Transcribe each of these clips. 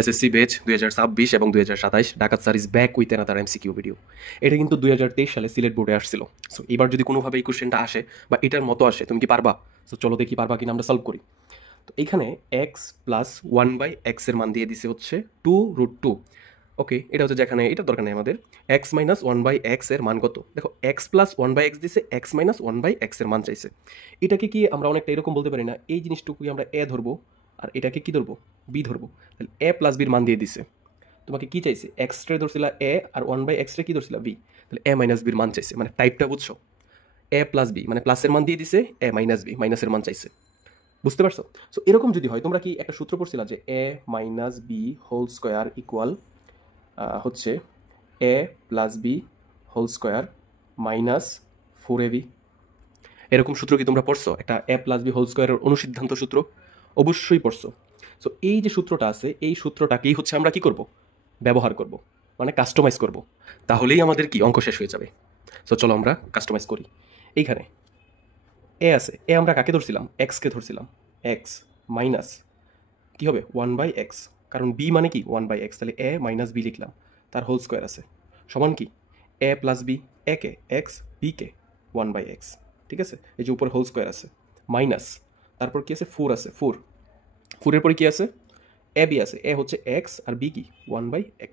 SSC batch 2026 এবং 2027 ডাকাত sir is back with another MCQ video. এটা কিন্তু 2023 সালে সিলেট বোর্ডে আসছিল। সো এবার যদি কোনোভাবে এই কোশ্চেনটা আসে বা এটার মতো আসে, তুমি কি পারবা? সো চলো দেখি পারবা কিনা আমরা সলভ করি। তো এইখানে এক্স প্লাস 1/x এর মান দিয়ে দিছে হচ্ছে 2√2। ওকে, এটা হচ্ছে যেখানে এটা দরকার নেই আমাদের। এক্স মাইনাস 1/x এর মান কত? দেখো এক্স প্লাস 1/x দিছে, এক্স মাইনাস 1/x এর মান চাইছে। এটাকে কি আমরা অনেকটা এরকম বলতে পারি না, এই জিনিসটুকুই আমরা এ ধরবো আর এটাকে কি ধরবো? বি ধরবো। তাহলে এ প্লাস বির মান দিয়ে দিছে। তোমাকে কি চাইছে? এক্স রে ধরছিলা এ আর 1/x রে কি ধরছিলা বি। তাহলে এ মাইনাস বির মান চাইছে, মানে টাইপটা বুঝছো? এ প্লাস বি মানে প্লাসের মান দিয়ে দিছে, এ মাইনাস বি মাইনাসের মান চাইছে। বুঝতে পারছো? সো এরকম যদি হয়, তোমরা কি একটা সূত্র পড়ছিলা যে A minus B whole square equal হচ্ছে A plus B whole square minus 4ab। এরকম সূত্র কি তোমরা পড়ছো? একটা এ প্লাস বি হোল স্কোয়ারের অনুসিদ্ধান্ত সূত্র অবশ্যই পড়ছো। সো এই যে সূত্রটা আছে, এই সূত্রটাকেই হচ্ছে আমরা কি করব? ব্যবহার করব, মানে কাস্টমাইজ করব। তাহলেই আমাদের কি অঙ্ক শেষ হয়ে যাবে। সো চলো আমরা কাস্টমাইজ করি। এইখানে এ আছে, এ আমরা কাকে ধরছিলাম? এক্সকে ধরছিলাম। এক্স মাইনাস কী হবে? 1/x, কারণ বি মানে কি 1/x, তাহলে এ মাইনাস বি লিখলাম, তার হোল স্কোয়ার আছে সমান কি এ প্লাস বি, এ কে এক্স, বি কে 1/x। ঠিক আছে, এই যে উপরে হোল স্কোয়ার আছে মাইনাস, তারপর কি আছে? 4 আছে, 4 পরে কি আছে? এ বি আছে, এ হচ্ছে এক্স আর বি কি 1/x।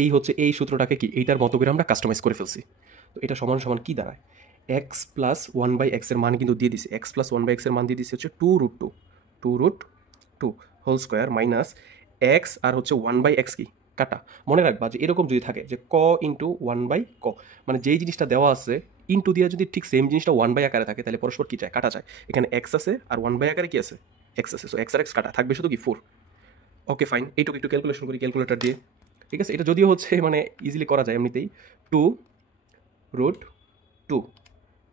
এই হচ্ছে এই সূত্রটাকে কি এইটার মতো করে আমরা কাস্টমাইজ করে ফেলছি। তো এটা সমান সমান কি দাঁড়ায়? এক্স প্লাস 1/x এর মান কিন্তু দিয়ে দিছে, এক্স প্লাস 1/x এর মান দিয়ে দিছে হচ্ছে 2√2 হোল স্কোয়ার মাইনাস এক্স আর হচ্ছে 1/x কি কাটা। মনে রাখবা যে এরকম যদি থাকে যে ক ইন্টু 1/ক, মানে যেই জিনিসটা দেওয়া আছে ইন্টু দিয়ে যদি ঠিক সেম জিনিসটা 1/, আকারে থাকে তাহলে পরস্পর কি যায়? কাটা যায়। এখানে এক্স আছে আর 1/, আকারে কি আছে? এক্স আছে। সো এক্স আর এক্স কাটা, থাকবে শুধু কি 4। ওকে ফাইন, এইটুকু একটু ক্যালকুলেশন করি ক্যালকুলেটার দিয়ে। ঠিক আছে, এটা যদিও হচ্ছে মানে ইজিলি করা যায় এমনিতেই। 2√2,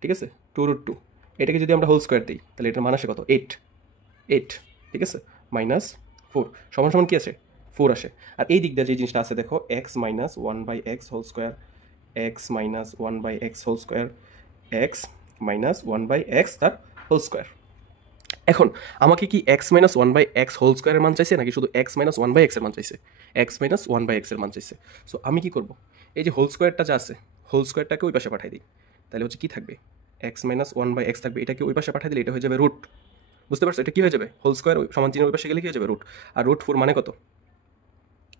ঠিক আছে, 2√2। এটাকে যদি আমরা হোল স্কোয়ার দিই তাহলে এটার মান আসে কত? 8। ঠিক আছে, মাইনাস 4 সমান সমান কি আসে? 4 আসে। আর এই দিক দিয়ে যে জিনিসটা আছে দেখো, x minus 1/x whole square, x minus 1/x whole square, x minus 1/x তার হোল স্কোয়ার। এখন আমাকে কি এক্স মাইনাস 1/x হোল স্কোয়ারের মান চাইছে নাকি শুধু এক্স মাইনাস 1/x এর মান চাইছে? এক্স মাইনাস 1/x এর মান চাইছে। সো আমি কি করব? এই যে হোল স্কোয়ারটা যা আছে, হোল স্কোয়ারটাকে ওই পাশে পাঠিয়ে দিই। তাহলে হচ্ছে কি থাকবে? এক্স মাইনাস 1/x থাকবে, এটাকে ওই পাশে পাঠিয়ে দিলে এটা হয়ে যাবে রুট। বুঝতে পারছো? এটা কি হয়ে যাবে? হোল স্কোয়ার সমান চিহ্ন ওই পাশে গেলে কি হয়ে যাবে? রুট। আর √4 মানে কত?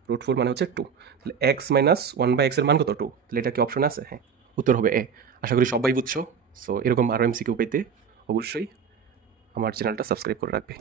√4 মানে হচ্ছে 2। তাহলে এক্স মাইনাস 1/x এর মান কত? 2। তাহলে এটা কি অপশন আছে? হ্যাঁ, উত্তর হবে এ। আশা করি সবাই বুঝছো। সো এরকম আরও এমসিকিউ পেতে অবশ্যই আমার চ্যানেলটা সাবস্ক্রাইব করে রাখবে।